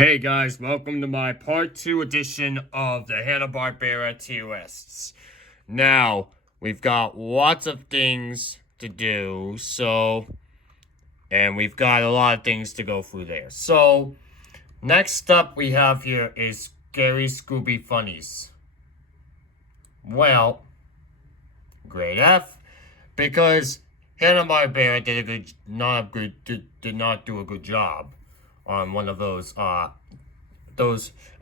Hey guys, welcome to my part 2 edition of the Hanna-Barbera tier lists. Now, we've got lots of things to do, and we've got a lot of things to go through there. So, next up we have here is Scary Scooby Funnies. Well, grade F, because Hanna-Barbera did not do a good job on one of those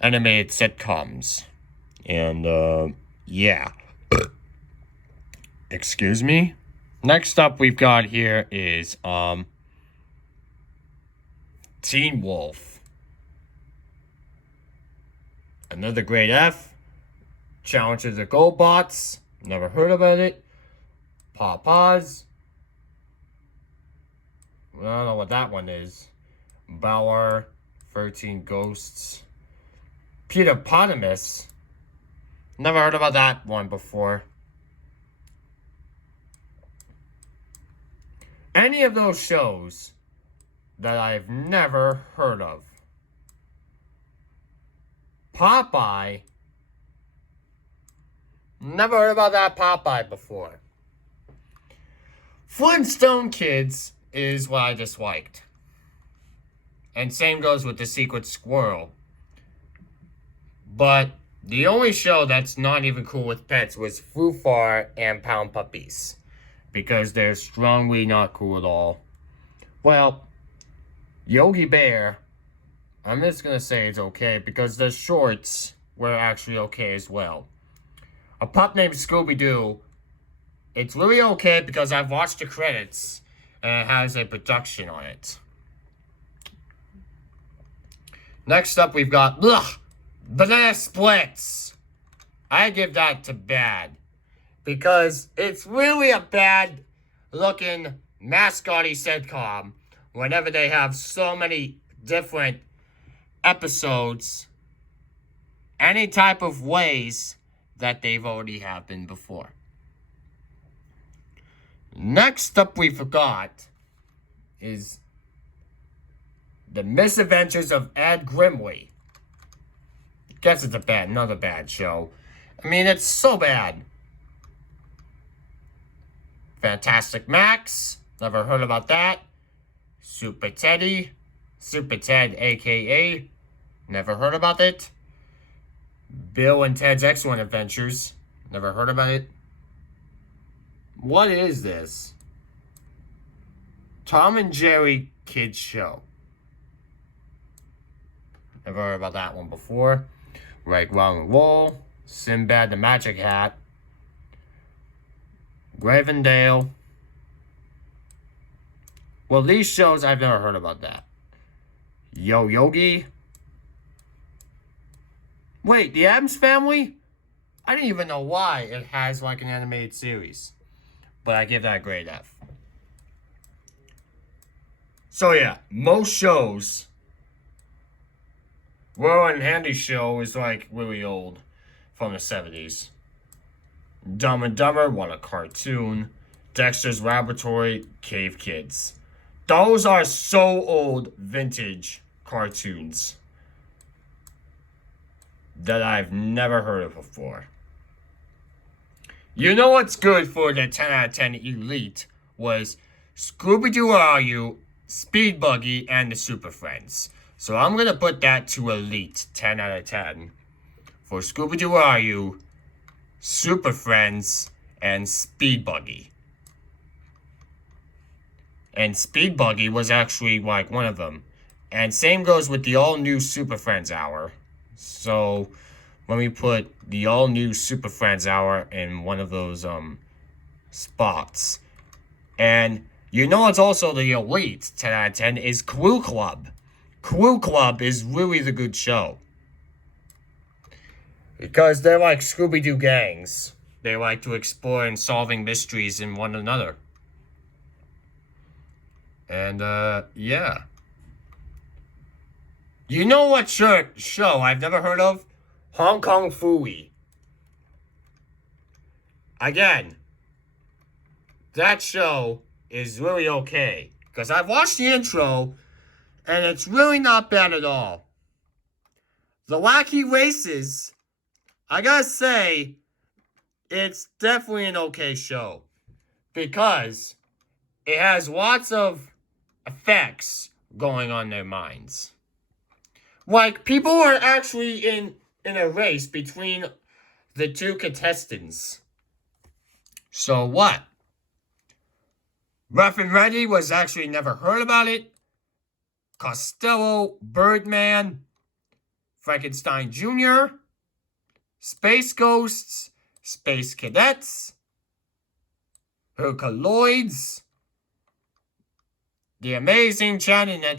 animated sitcoms. And, yeah. Excuse me? Next up we've got here is, Teen Wolf. Another grade F. Challenges the GoBots. Never heard about it. Paws. I don't know what that one is. Bauer. 13 Ghosts. Peter Potamus. Never heard about that one before. Any of those shows that I've never heard of. Popeye. Never heard about that Popeye before. Flintstone Kids is what I disliked. And same goes with The Secret Squirrel. But the only show that's not even cool with pets was Foo Far and Pound Puppies. Because they're strongly not cool at all. Well, Yogi Bear, I'm just going to say it's okay because the shorts were actually okay as well. A pup named Scooby-Doo, it's really okay because I've watched the credits and it has a production on it. Next up, we've got Banana Splits. I give that to bad because it's really a bad looking mascotty sitcom whenever they have so many different episodes, any type of ways that they've already happened before. Next up we forgot is The Misadventures of Ed Grimley. Guess it's another bad show. I mean, it's so bad. Fantastic Max. Never heard about that. Super Teddy. Super Ted, a.k.a. Never heard about it. Bill and Ted's Excellent Adventures. Never heard about it. What is this? Tom and Jerry Kids Show. Never heard about that one before. Right, Rock and Roll. Sinbad the Magic Hat. Gravendale. Well, these shows, I've never heard about that. Yo Yogi. Wait, the Addams Family? I didn't even know why it has like an animated series. But I give that a grade F. So yeah, most shows. Roy and Andy's show is like really old. From the 70s. Dumb and Dumber, what a cartoon. Dexter's Laboratory, Cave Kids. Those are so old vintage cartoons that I've never heard of before. You know what's good for the 10 out of 10 Elite was Scooby-Doo Where Are You, Speed Buggy, and the Super Friends. So I'm going to put that to Elite, 10 out of 10. For Scooby-Doo Where Are You, Super Friends, and Speed Buggy. And Speed Buggy was actually like one of them. And same goes with the all-new Super Friends Hour. So when we put the all-new Super Friends Hour in one of those spots. And you know it's also the Elite 10 out of 10 is Clue Club. Clue Club is really the good show. Because they're like Scooby-Doo gangs. They like to explore and solving mysteries in one another. And, yeah. You know what show I've never heard of? Hong Kong Phooey. Again, that show is really okay. Because I've watched the intro, and it's really not bad at all. The Wacky Races, I gotta say, it's definitely an okay show. Because it has lots of effects going on their minds. Like, people are actually in a race between the two contestants. So what? Rough and Ready was actually never heard about it. Costello, Birdman, Frankenstein Jr., Space Ghosts, Space Cadets, Herculoids, The Amazing Chan and the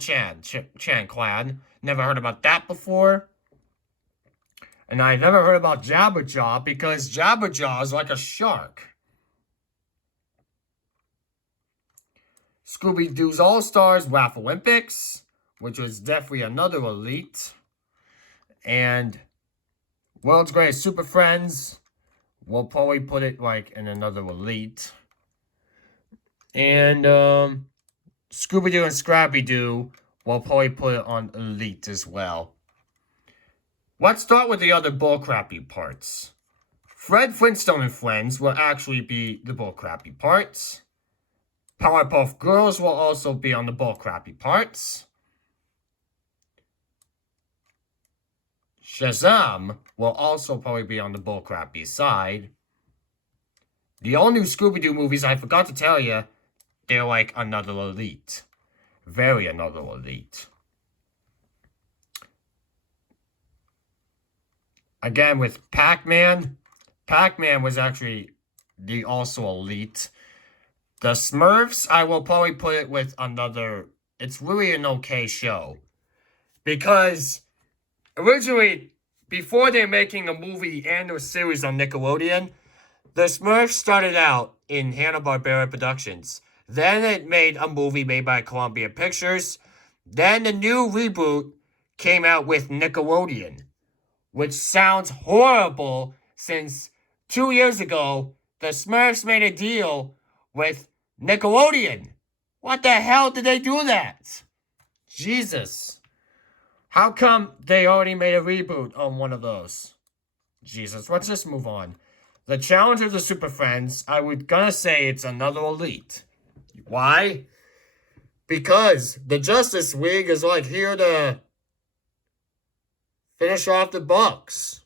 Chan Clan. Never heard about that before. And I never heard about Jabberjaw because Jabberjaw is like a shark. Scooby-Doo's All-Stars Rap Olympics, which was definitely another elite. And World's Greatest Super Friends, we'll probably put it like in another elite. And Scooby-Doo and Scrappy-Doo, we'll probably put it on elite as well. Let's start with the other bullcrappy parts. Fred Flintstone and Friends will actually be the bullcrappy parts. Powerpuff Girls will also be on the bullcrappy parts. Shazam will also probably be on the bullcrappy side. The all-new Scooby-Doo movies, I forgot to tell you, they're like another elite. Very another elite. Again, with Pac-Man, Pac-Man was actually the also elite. The Smurfs, I will probably put it with another. It's really an okay show. Because originally, before they're making a movie and a series on Nickelodeon, the Smurfs started out in Hanna-Barbera Productions. Then it made a movie made by Columbia Pictures. Then the new reboot came out with Nickelodeon, which sounds horrible since 2 years ago, the Smurfs made a deal with Nickelodeon. What the hell did they do that? Jesus. How come they already made a reboot on one of those? Jesus, let's just move on. The Challenge of the Super Friends, I would gonna say it's another elite. Why? Because the Justice League is like here to finish off the Bucks.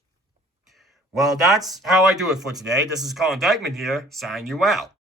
Well, that's how I do it for today. This is Colin Dykeman here, signing you out.